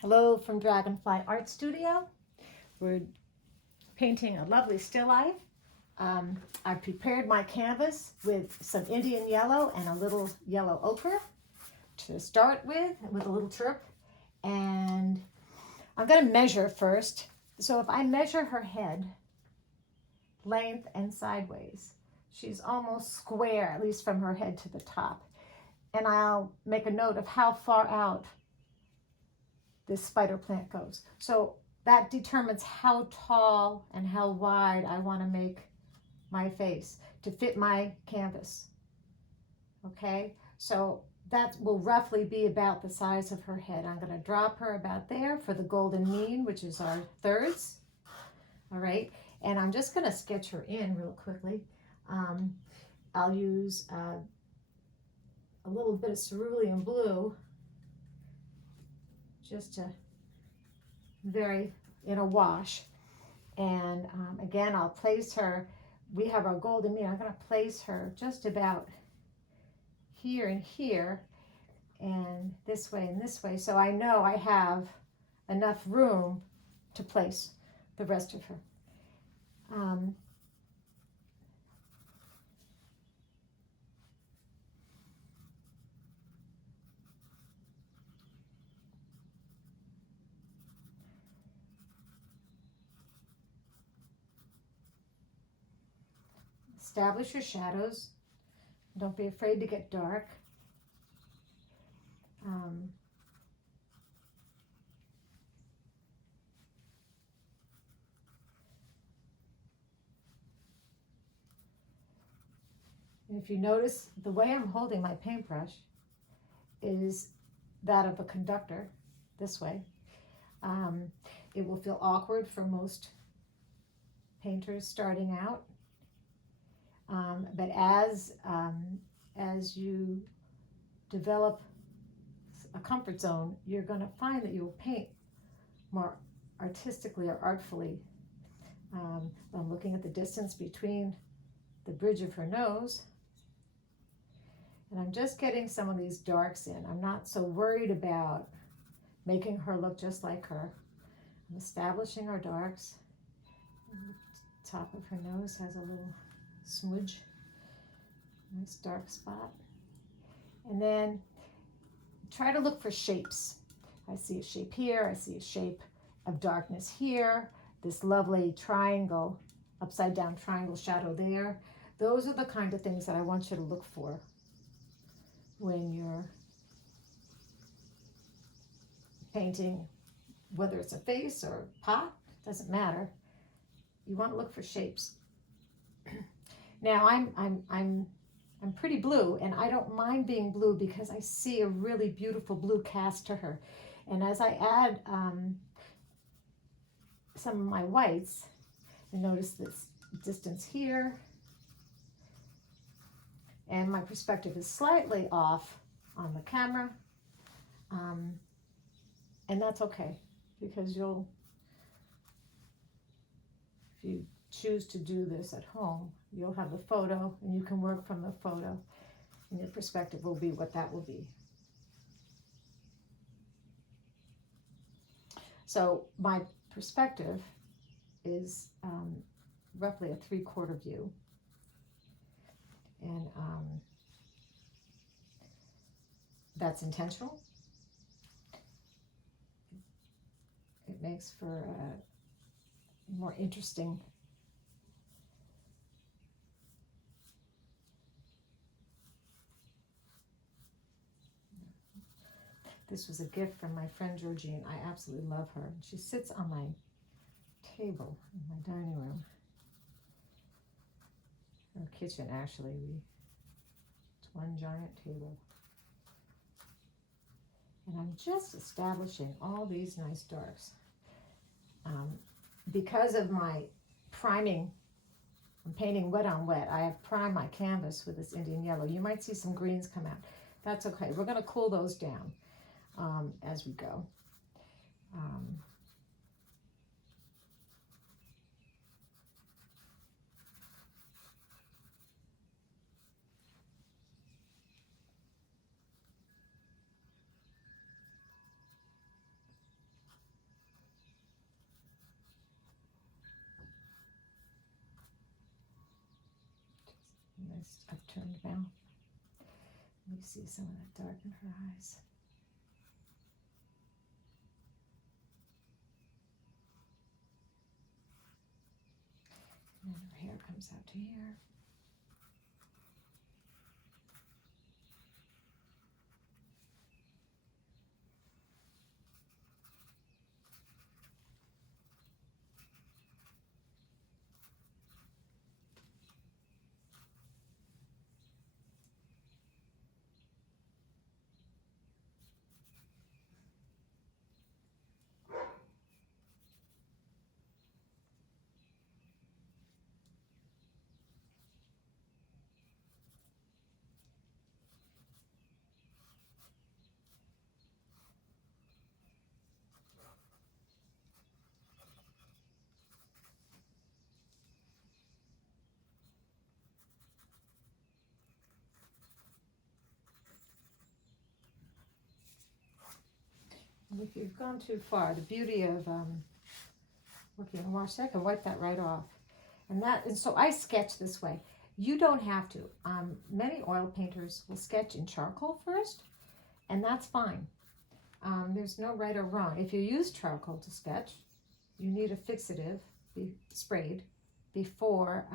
Hello from Dragonfly Art Studio. We're painting a lovely still life. I prepared my canvas with some Indian yellow and a little yellow ochre to start with a little chirp. And I'm going to measure first. So if I measure her head, length and sideways, she's almost square, at least from her head to the top. And I'll make a note of how far out this spider plant goes. So that determines how tall and how wide I want to make my face to fit my canvas. Okay, so that will roughly be about the size of her head. I'm going to drop her about there for the golden mean, which is our thirds. All right, and I'm just going to sketch her in real quickly. I'll use a little bit of cerulean blue just to vary in a wash. And again, I'll place her, we have our golden mean, I'm going to place her just about here and here, and this way and this way, so I know I have enough room to place the rest of her. Establish your shadows. Don't be afraid to get dark. And if you notice, the way I'm holding my paintbrush is that of a conductor, this way. It will feel awkward for most painters starting out. But as you develop a comfort zone, you're going to find that you'll paint more artistically or artfully. I'm looking at the distance between the bridge of her nose, and I'm just getting some of these darks in. I'm not so worried about making her look just like her. I'm establishing our darks. The top of her nose has a little smudge, nice dark spot. And then try to look for shapes. I see a shape here, I see a shape of darkness here, this lovely triangle, upside down triangle shadow there. Those are the kind of things that I want you to look for when you're painting, whether it's a face or a pot, doesn't matter. You want to look for shapes. Now I'm pretty blue, and I don't mind being blue because I see a really beautiful blue cast to her. And as I add some of my whites, and notice this distance here, and my perspective is slightly off on the camera, and that's okay, because if you choose to do this at home, you'll have the photo and you can work from the photo, and your perspective will be what that will be. So my perspective is roughly a 3/4 view, and that's intentional. It makes for a more interesting This was a gift from my friend Georgine. I absolutely love her. She sits on my table in my dining room. Our kitchen, actually. It's one giant table. And I'm just establishing all these nice darks. Because of my priming, I'm painting wet on wet. I have primed my canvas with this Indian yellow. You might see some greens come out. That's okay. We're going to cool those down as we go. Nice upturned mouth. You see some of that dark in her eyes. And then her hair comes out to here. And if you've gone too far, the beauty of working on wash, I can wipe that right off. And so I sketch this way. You don't have to. Many oil painters will sketch in charcoal first, and that's fine. There's no right or wrong. If you use charcoal to sketch, you need a fixative sprayed before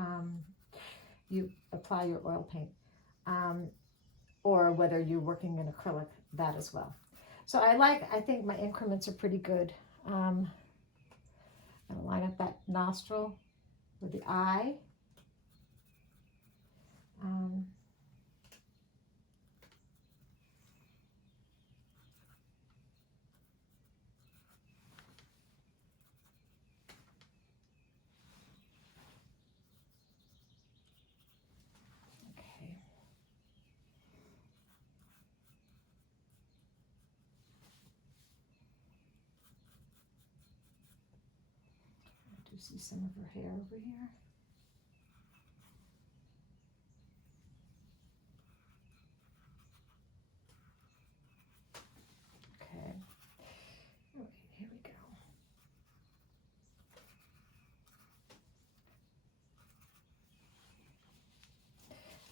you apply your oil paint. Or whether you're working in acrylic, that as well. So I think my increments are pretty good. I'm gonna line up that nostril with the eye. Okay. I do see some of her hair over here. Okay. All right, here we go.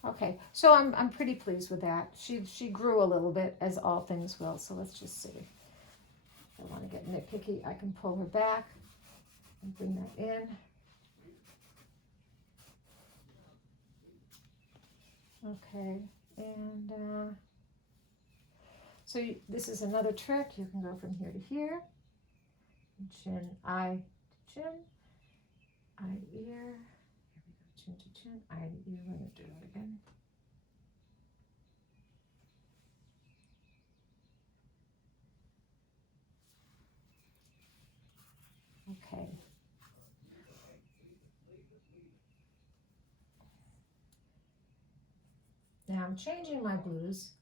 Okay, so I'm pretty pleased with that. She grew a little bit, as all things will. So let's just see. If I want to get nitpicky, I can pull her back and bring that in. Okay, and so this is another trick. You can go from here to here, chin, eye to chin, eye to ear. Here we go, chin to chin, eye to ear. We're going to do it again. Okay. Now I'm changing my blues.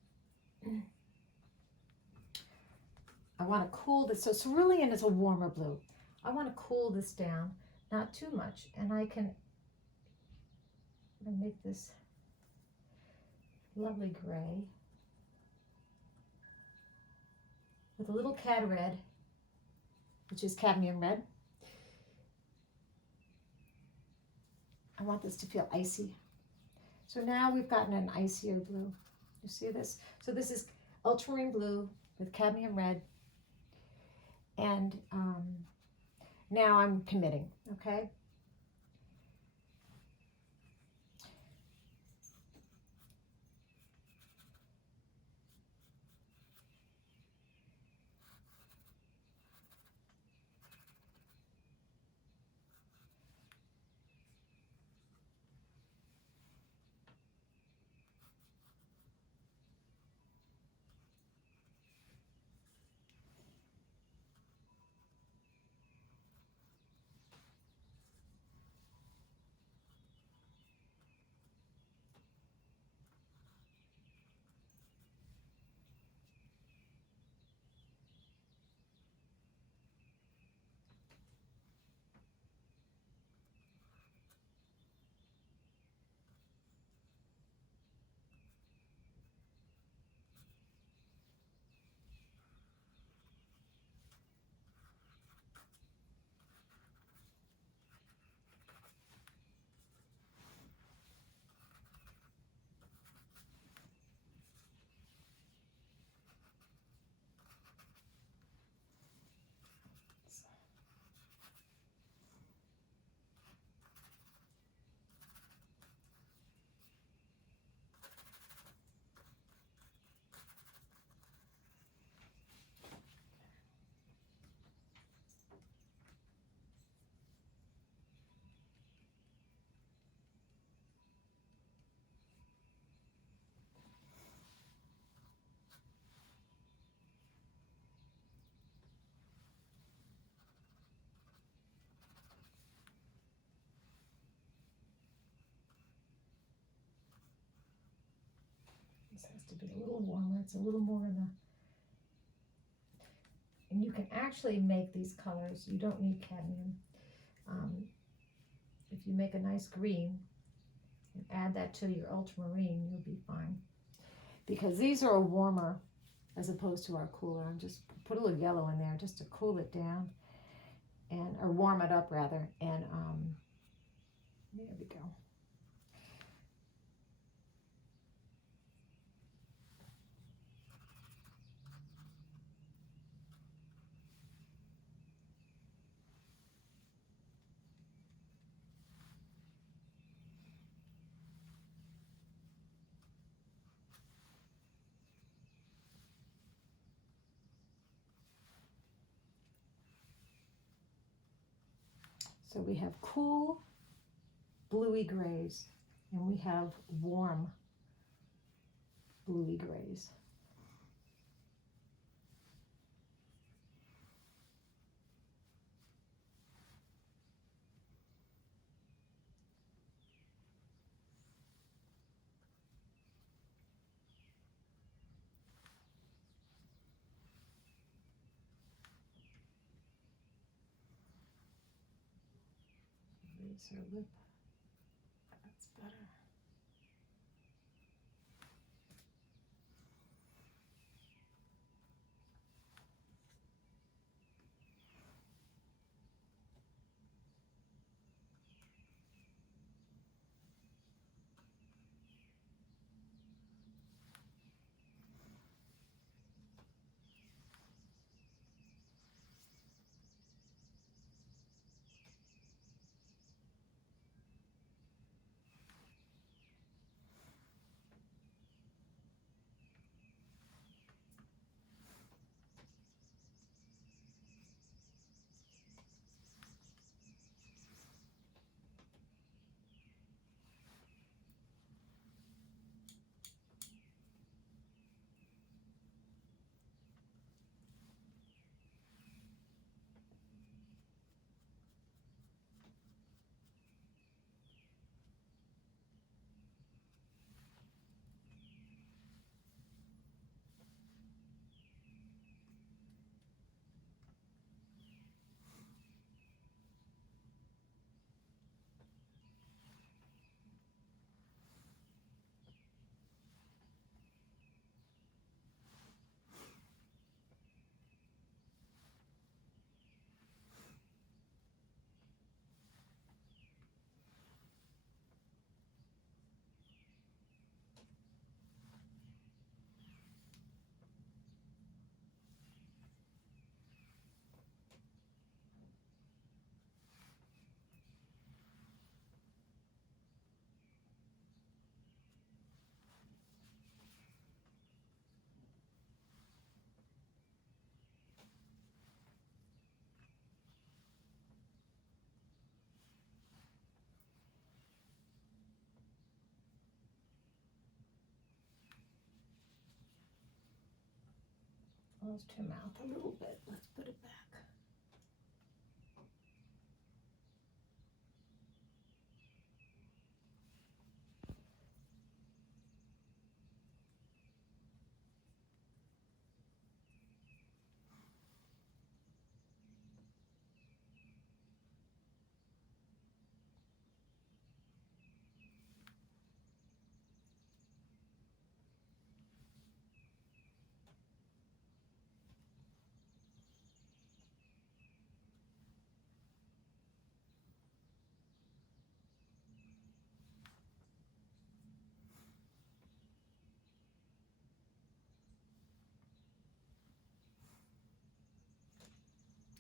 I want to cool this. So cerulean is a warmer blue. I want to cool this down, not too much. And I'm going to make this lovely gray with a little cad red, which is cadmium red. I want this to feel icy. So now we've gotten an icier blue. You see this? So this is ultramarine blue with cadmium red. And now I'm committing, okay? This has to be a little warmer. It's a little more in the, and you can actually make these colors. You don't need cadmium. If you make a nice green and add that to your ultramarine, you'll be fine. Because these are warmer as opposed to our cooler. I'm just put a little yellow in there just to cool it down, and or warm it up rather. And there we go. So we have cool bluey grays, and we have warm bluey grays. Raise her lip. That's better. Closed her mouth a little bit. Let's put it back.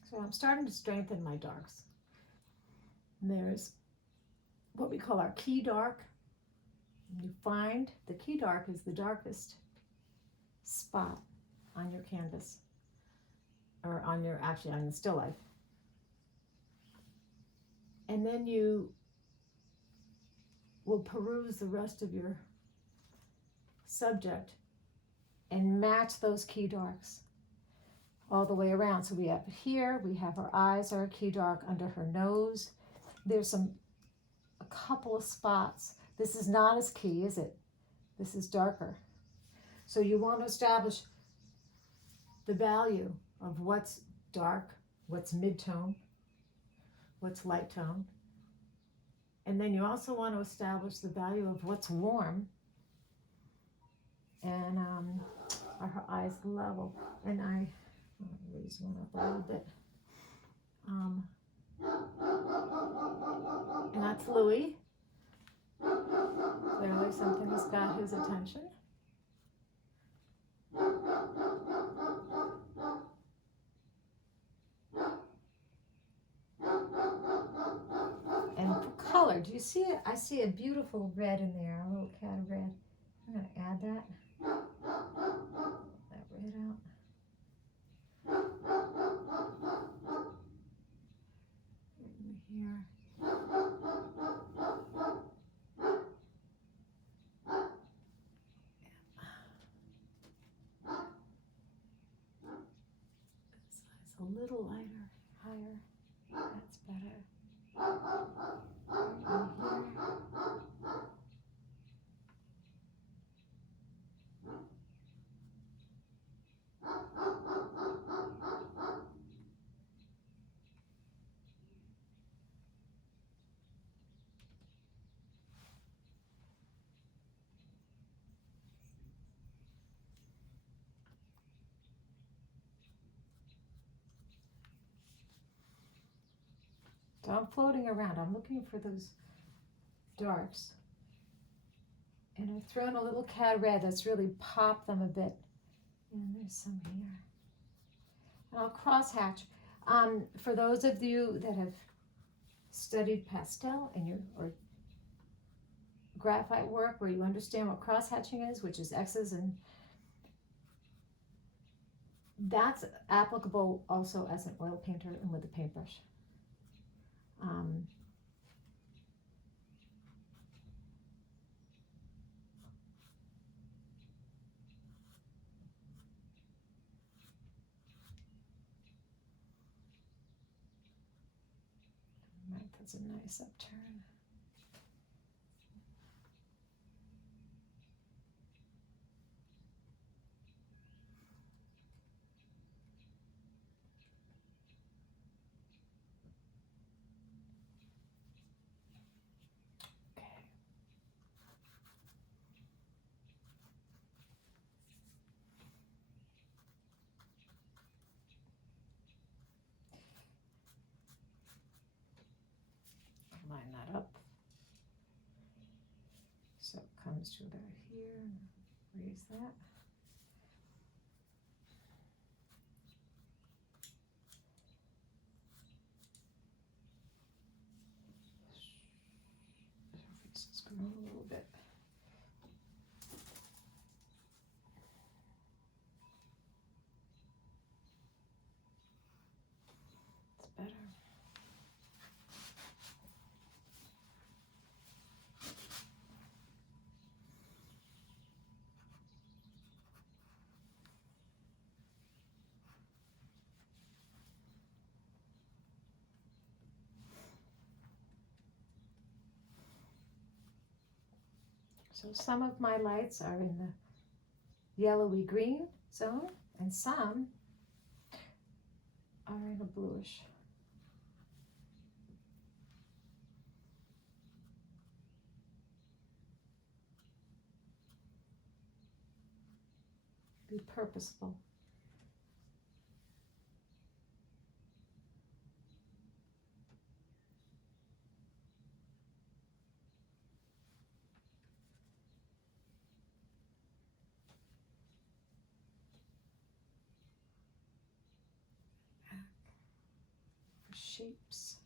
So I'm starting to strengthen my darks. And there's what we call our key dark. You find the key dark is the darkest spot on your canvas, or on your, actually on the still life. And then you will peruse the rest of your subject and match those key darks all the way around. So we have here, we have her eyes are a key dark under her nose. There's a couple of spots. This is not as key, is it? This is darker. So you want to establish the value of what's dark, what's mid-tone, what's light tone. And then you also want to establish the value of what's warm. And are her eyes level? And I'll raise one up a little bit. And that's Louis. Clearly something has got his attention. And for color, do you see it? I see a beautiful red in there, a little cat of red. I'm going to add that red out. In here. This eye's a little lighter, higher. That's better. Right in here. So I'm floating around. I'm looking for those darks. And I've thrown a little cat red that's really popped them a bit. And there's some here. And I'll cross hatch. For those of you that have studied pastel and or graphite work where you understand what cross hatching is, which is X's, and that's applicable also as an oil painter and with a paintbrush. Right, that's a nice upturn. Line that up so it comes to about here. Raise that. This is grown a little bit. It's better. So some of my lights are in the yellowy green zone and some are in a bluish. Be purposeful. Shapes.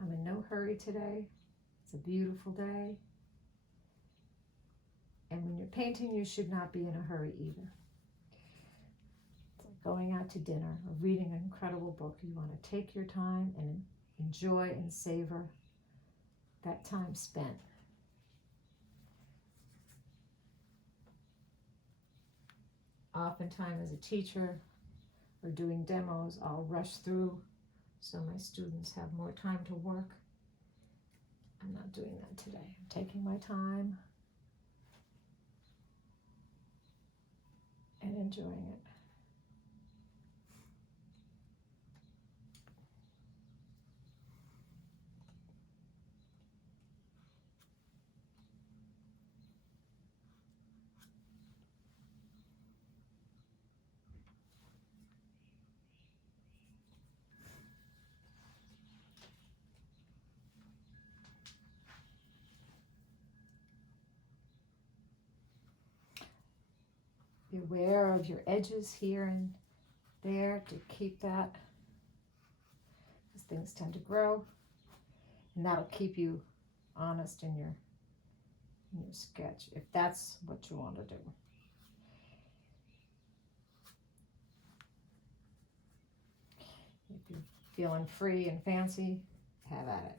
I'm in no hurry today. It's a beautiful day. And when you're painting, you should not be in a hurry either. It's like going out to dinner or reading an incredible book. You want to take your time and enjoy and savor that time spent. Oftentimes as a teacher or doing demos, I'll rush through so my students have more time to work. I'm not doing that today. I'm taking my time and enjoying it. Be aware of your edges here and there to keep that, because things tend to grow, and that'll keep you honest in your sketch, if that's what you want to do. If you're feeling free and fancy, have at it.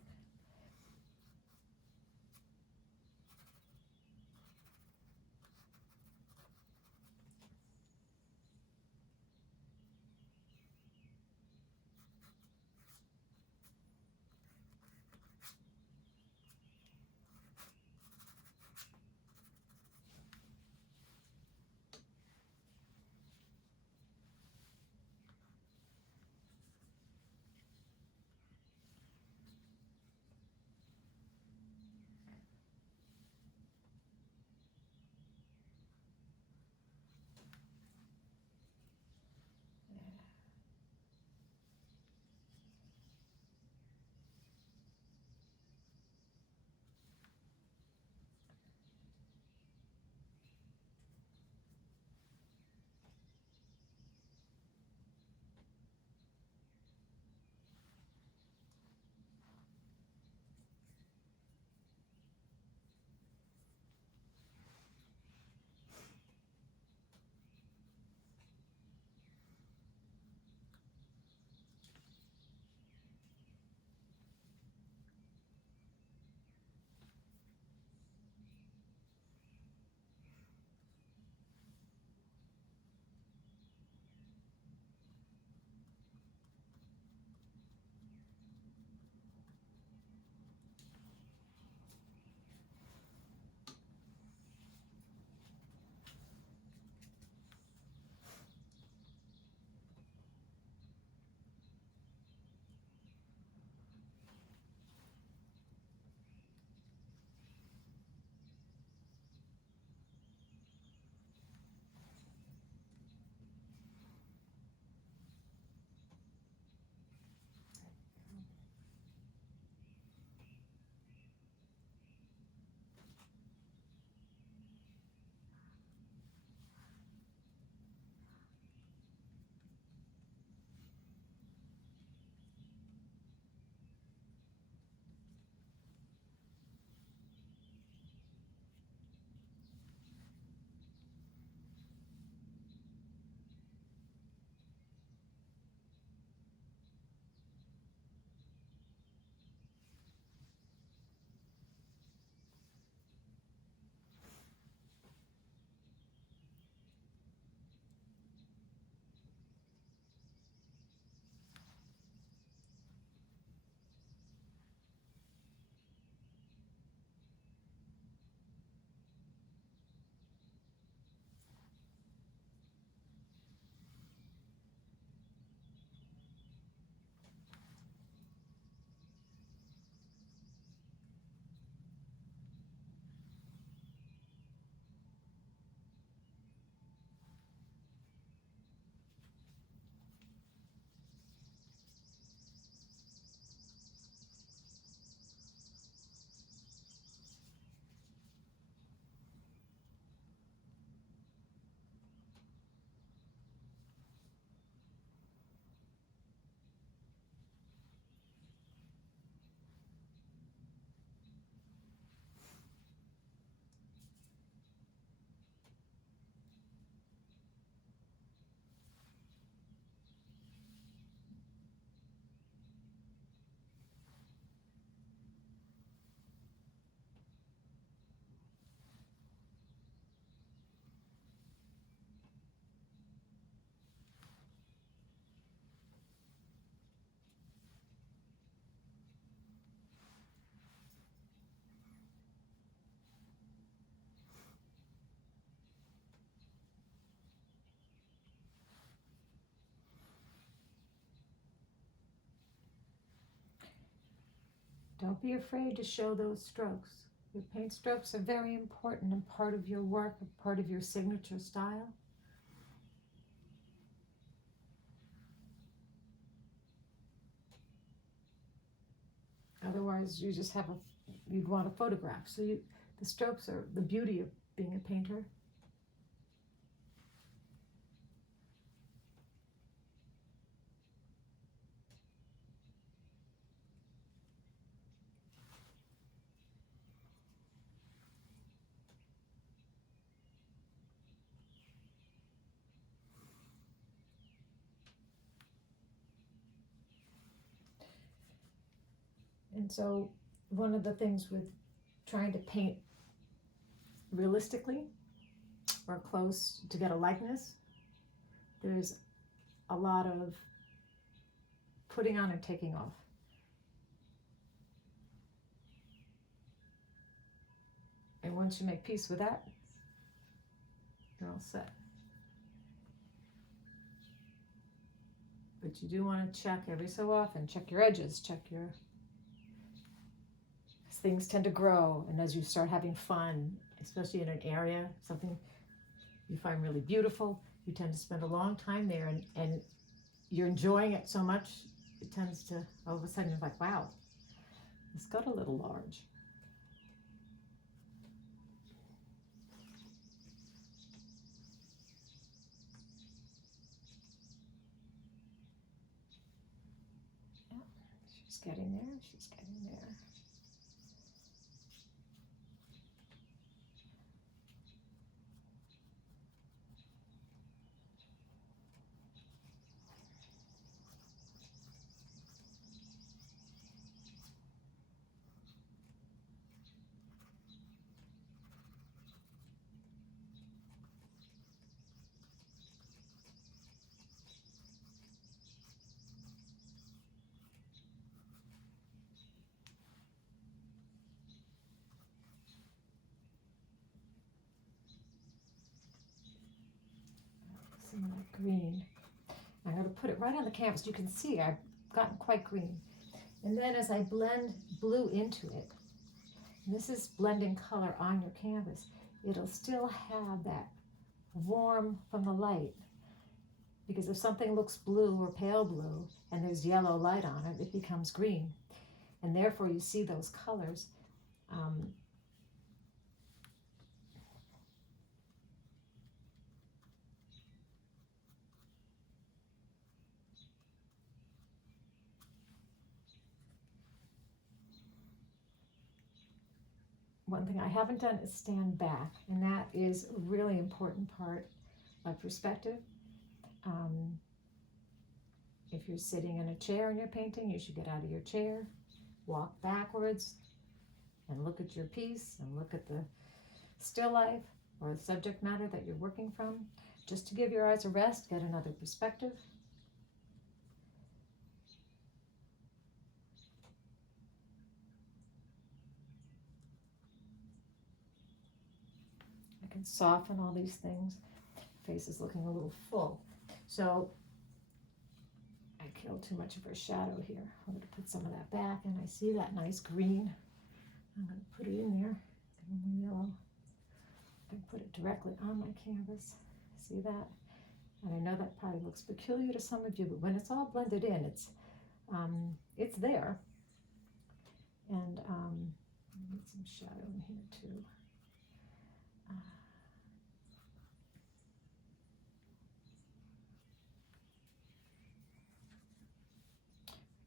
Don't be afraid to show those strokes. Your paint strokes are very important and part of your work, part of your signature style. Otherwise, you just have you'd want a photograph. So the strokes are the beauty of being a painter. And so one of the things with trying to paint realistically or close to get a likeness, there's a lot of putting on and taking off. And once you make peace with that, you're all set. But you do want to check every so often, check your edges, check your, things tend to grow, and as you start having fun, especially in an area, something you find really beautiful, you tend to spend a long time there, and you're enjoying it so much, it tends to, all of a sudden, you're like, wow, this got a little large. Yeah, she's getting there, she's getting there. Some of that green. I'm going to put it right on the canvas. You can see I've gotten quite green. And then as I blend blue into it, and this is blending color on your canvas, it'll still have that warm from the light. Because if something looks blue or pale blue and there's yellow light on it, it becomes green. And therefore you see those colors. One thing I haven't done is stand back, and that is a really important part of perspective. If you're sitting in a chair and you're painting, you should get out of your chair, walk backwards, and look at your piece, and look at the still life or the subject matter that you're working from, just to give your eyes a rest, get another perspective. I can soften all these things. Face is looking a little full. So I killed too much of her shadow here. I'm going to put some of that back, and I see that nice green. I'm going to put it in there, and the yellow. I put it directly on my canvas. See that? And I know that probably looks peculiar to some of you, but when it's all blended in, it's there. And I need some shadow in here too.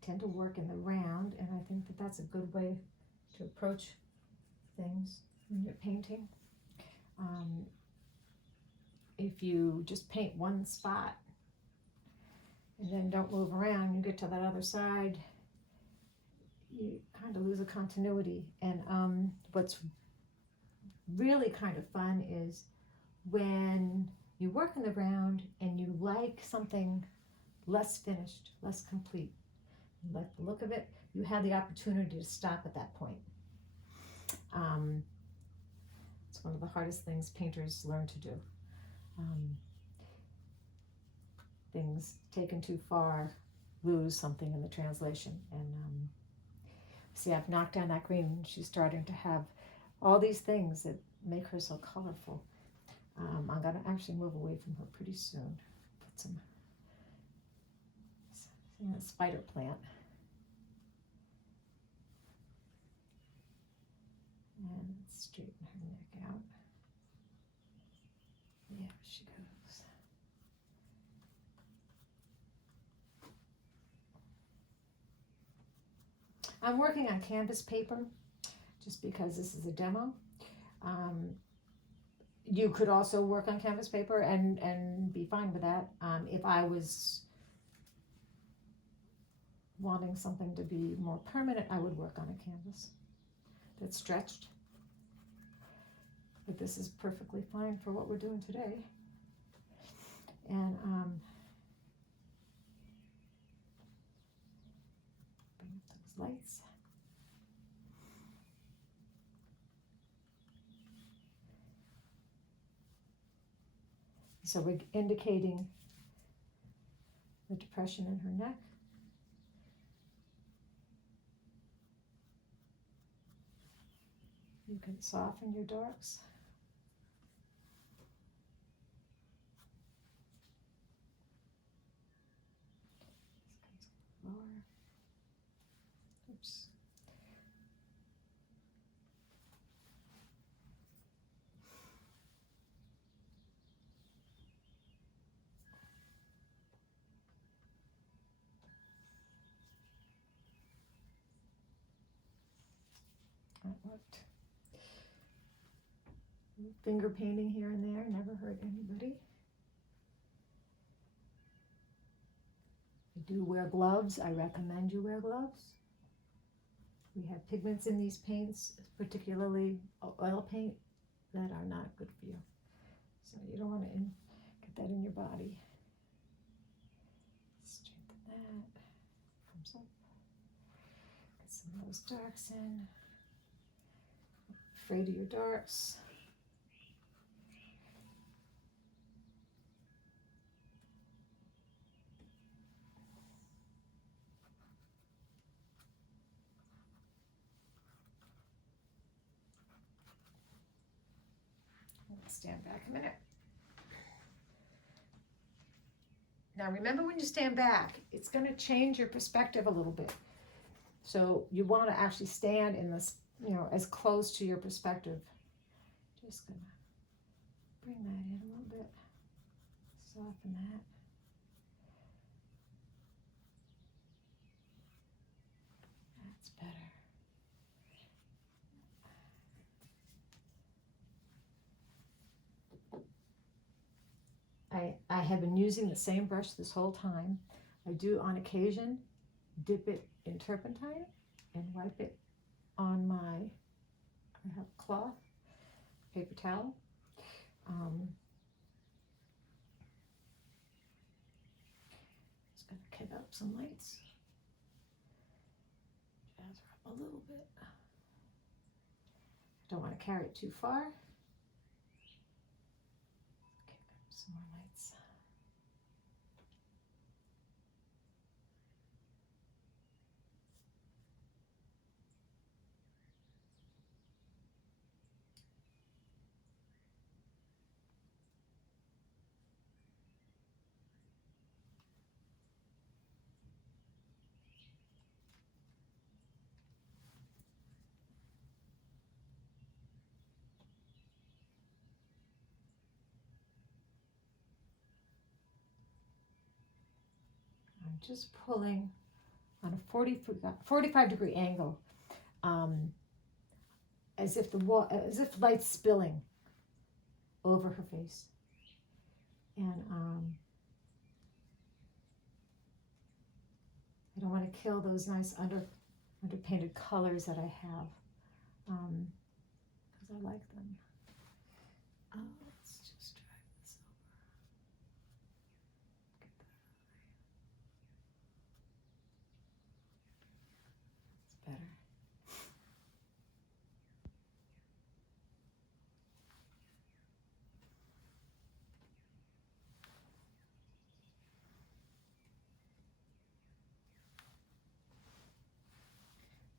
Tend to work in the round, and I think that that's a good way to approach things when you're painting. If you just paint one spot and then don't move around, you get to that other side, you kind of lose a continuity. And what's really kind of fun is when you work in the round and you like something less finished, less complete, you like the look of it, you have the opportunity to stop at that point. It's one of the hardest things painters learn to do. Things taken too far lose something in the translation. And See, I've knocked down that green and she's starting to have all these things that make her so colorful. I'm going to actually move away from her pretty soon. Put some spider plant. And straighten her neck out. Yeah, she goes. I'm working on canvas paper just because this is a demo. You could also work on canvas paper and be fine with that. If I was wanting something to be more permanent, I would work on a canvas that's stretched. But this is perfectly fine for what we're doing today. And bring up those lights. So we're indicating the depression in her neck. You can soften your darks. Lower. Oops. That worked. Finger painting here and there, never hurt anybody. If you do wear gloves, I recommend you wear gloves. We have pigments in these paints, particularly oil paint, that are not good for you. So you don't want to get that in your body. Straighten that. Comes up. Get some of those darks in. Afraid of your darks. Stand back a minute. Now remember, when you stand back, it's going to change your perspective a little bit. So you want to actually stand in this, as close to your perspective. Just going to bring that in a little bit. Soften that. That's better. I have been using the same brush this whole time. I do on occasion dip it in turpentine and wipe it on I have cloth, paper towel. Just going to kick up some lights. Jazz her up a little bit. Don't want to carry it too far. Kick up some more lights. I'm just pulling on a 45-degree angle, as if light's spilling over her face, and I don't want to kill those nice underpainted colors that I have, because I like them. Let's just drag this over. Get that eye. It's better.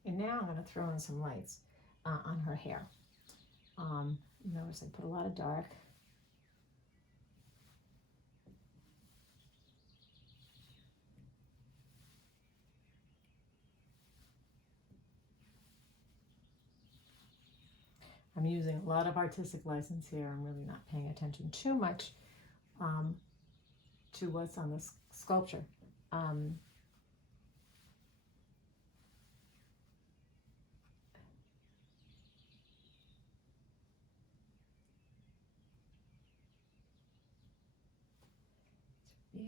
And And now I'm going to throw in some lights on her hair. Notice I put a lot of dark. I'm using a lot of artistic license here. I'm really not paying attention too much to what's on the sculpture. Here,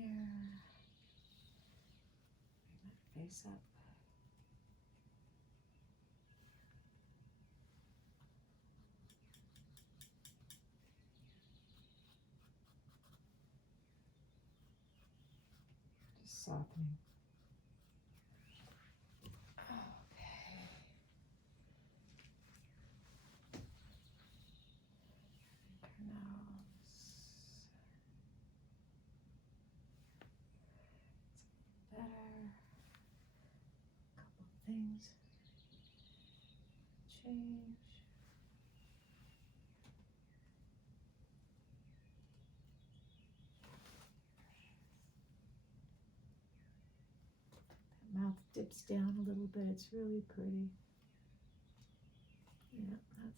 bring that face up. Just softening. Okay. Her nose. Better. A couple of things. Change. Mouth dips down a little bit. It's really pretty. Yeah, that's better.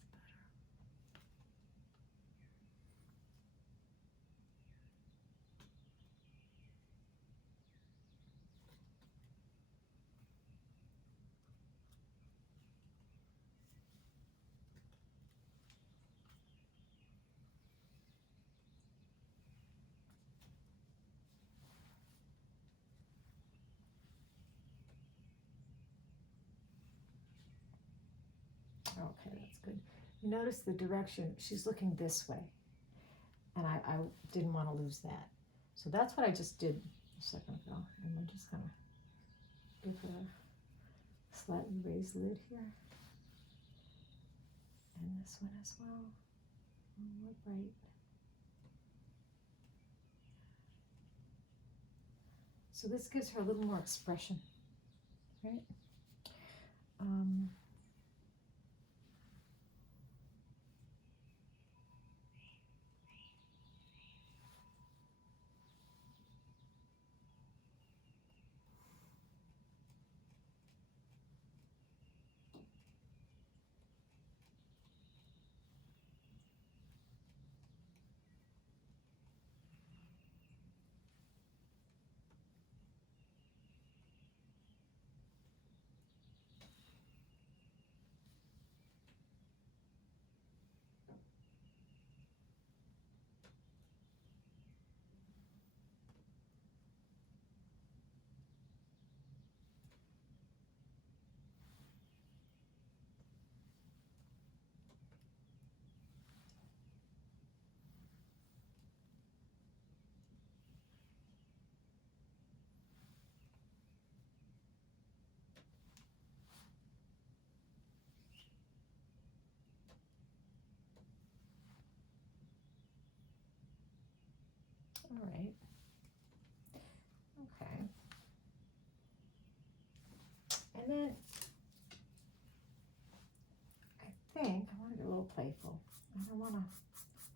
Okay, that's good. You notice the direction, she's looking this way. And I didn't want to lose that. So that's what I just did a second ago. And I'm just going to give her a slightly raised lid here. And this one as well. More bright. So this gives her a little more expression, right? All right. Okay. And then I think I want to get a little playful. I don't want to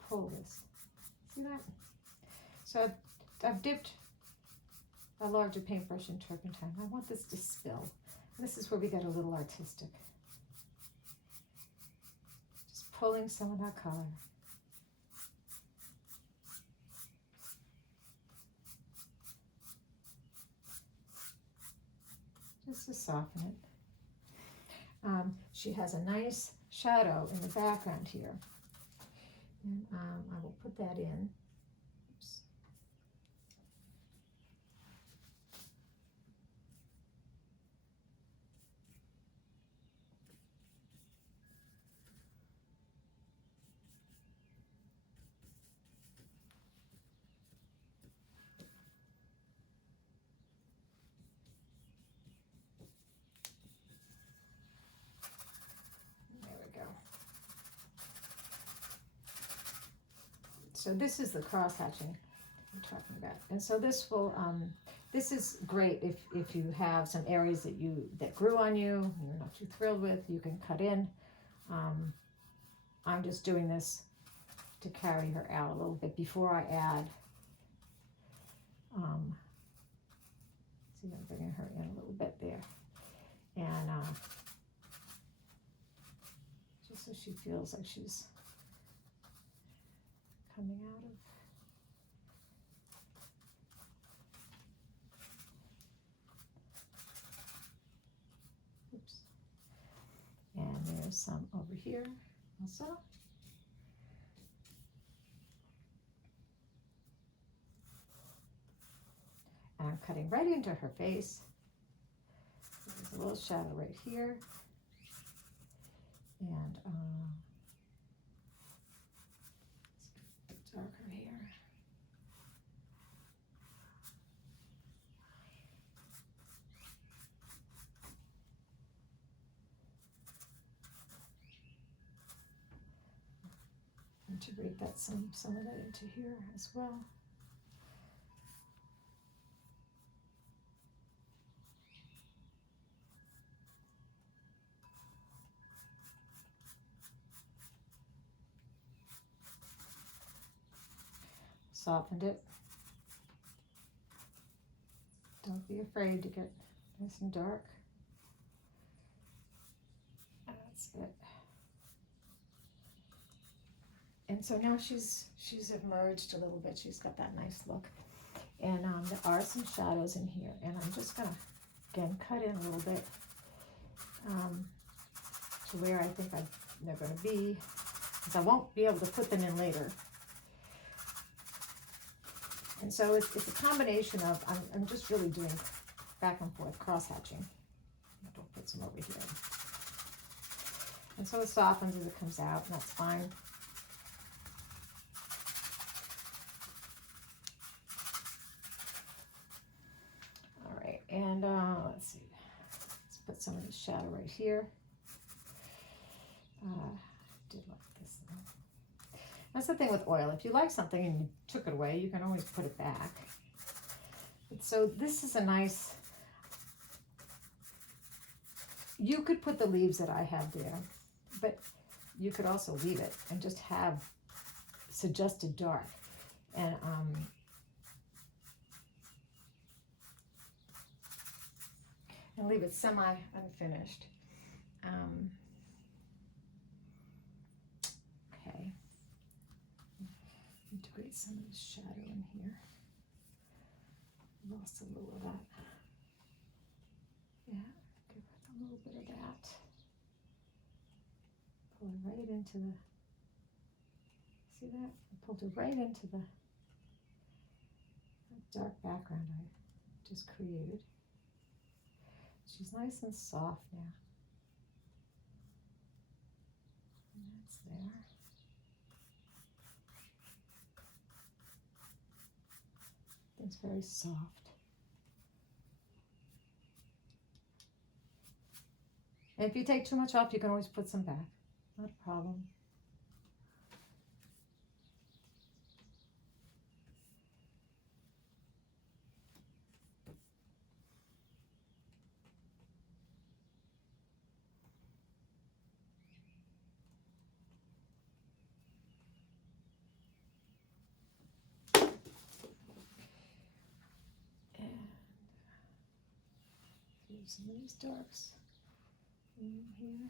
pull this. See that? So I've dipped a larger paintbrush in turpentine. I want this to spill. And this is where we get a little artistic. Just pulling some of that color. Just to soften it. She has a nice shadow in the background here. And I will put that in. Oops. So this is the cross hatching I'm talking about. And so this This is great if you have some areas that grew on you, you're not too thrilled with, you can cut in. I'm just doing this to carry her out a little bit before I add. See, I'm bringing her in a little bit there. And just so she feels like she's coming out of. Oops. And there's some over here also. And I'm cutting right into her face. There's a little shadow right here. And it's a bit darker here. Integrate that some of that into here as well. Softened it. Don't be afraid to get nice and dark. That's it. And so now she's emerged a little bit. She's got that nice look. And there are some shadows in here. And I'm just gonna, again, cut in a little bit to where I think they're gonna be, because I won't be able to put them in later. And so it's a combination of, I'm just really doing back and forth cross-hatching. Don't put some over here. And so it softens as it comes out, and that's fine. All right, and let's see. Let's put some of the shadow right here. Did like this one. That's the thing with oil. If you like something and you took it away, you can always put it back. So this is a nice, you could put the leaves that I have there, but you could also leave it and just have suggested dark. And leave it semi-unfinished. Okay. Integrate some of the shadow in here. Lost a little of that. Yeah, give it a little bit of that. Pull it right into the, see that? I pulled it right into the dark background I just created. She's nice and soft now. And that's there. It's very soft. And if you take too much off, you can always put some back. Not a problem. Some of these darks in here.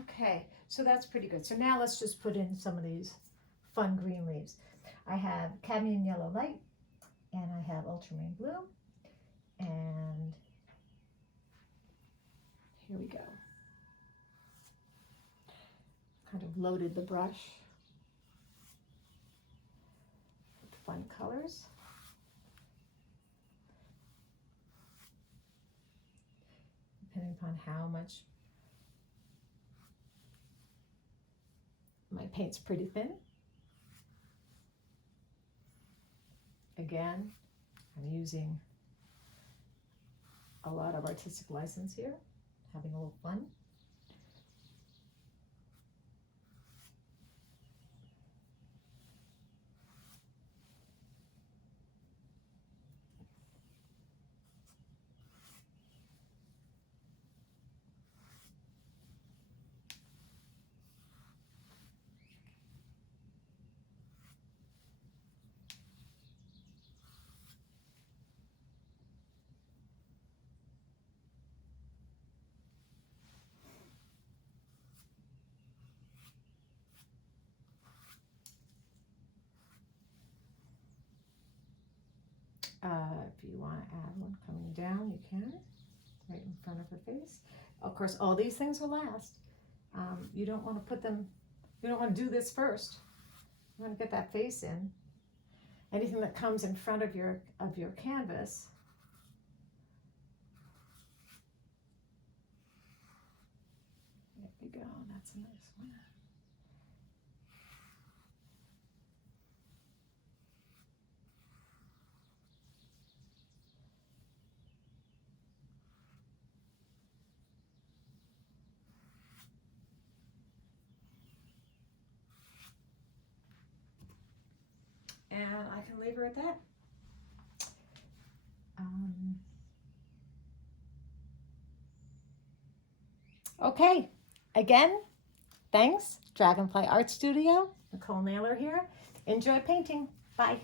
Okay, so that's pretty good. So now let's just put in some of these fun green leaves. I have cadmium yellow light, and I have ultramarine blue, and here we go. Kind of loaded the brush. Fun colors. Depending upon how much my paint's pretty thin. Again, I'm using a lot of artistic license here, having a little fun. If you want to add one coming down, you can, right in front of her face. Of course, all these things will last. You don't want to put them, you don't want to do this first. You want to get that face in. Anything that comes in front of your canvas. There you go, that's a nice one. And I can leave her at that. Okay, again, thanks, Dragonfly Art Studio. Nicole Naylor here. Enjoy painting. Bye.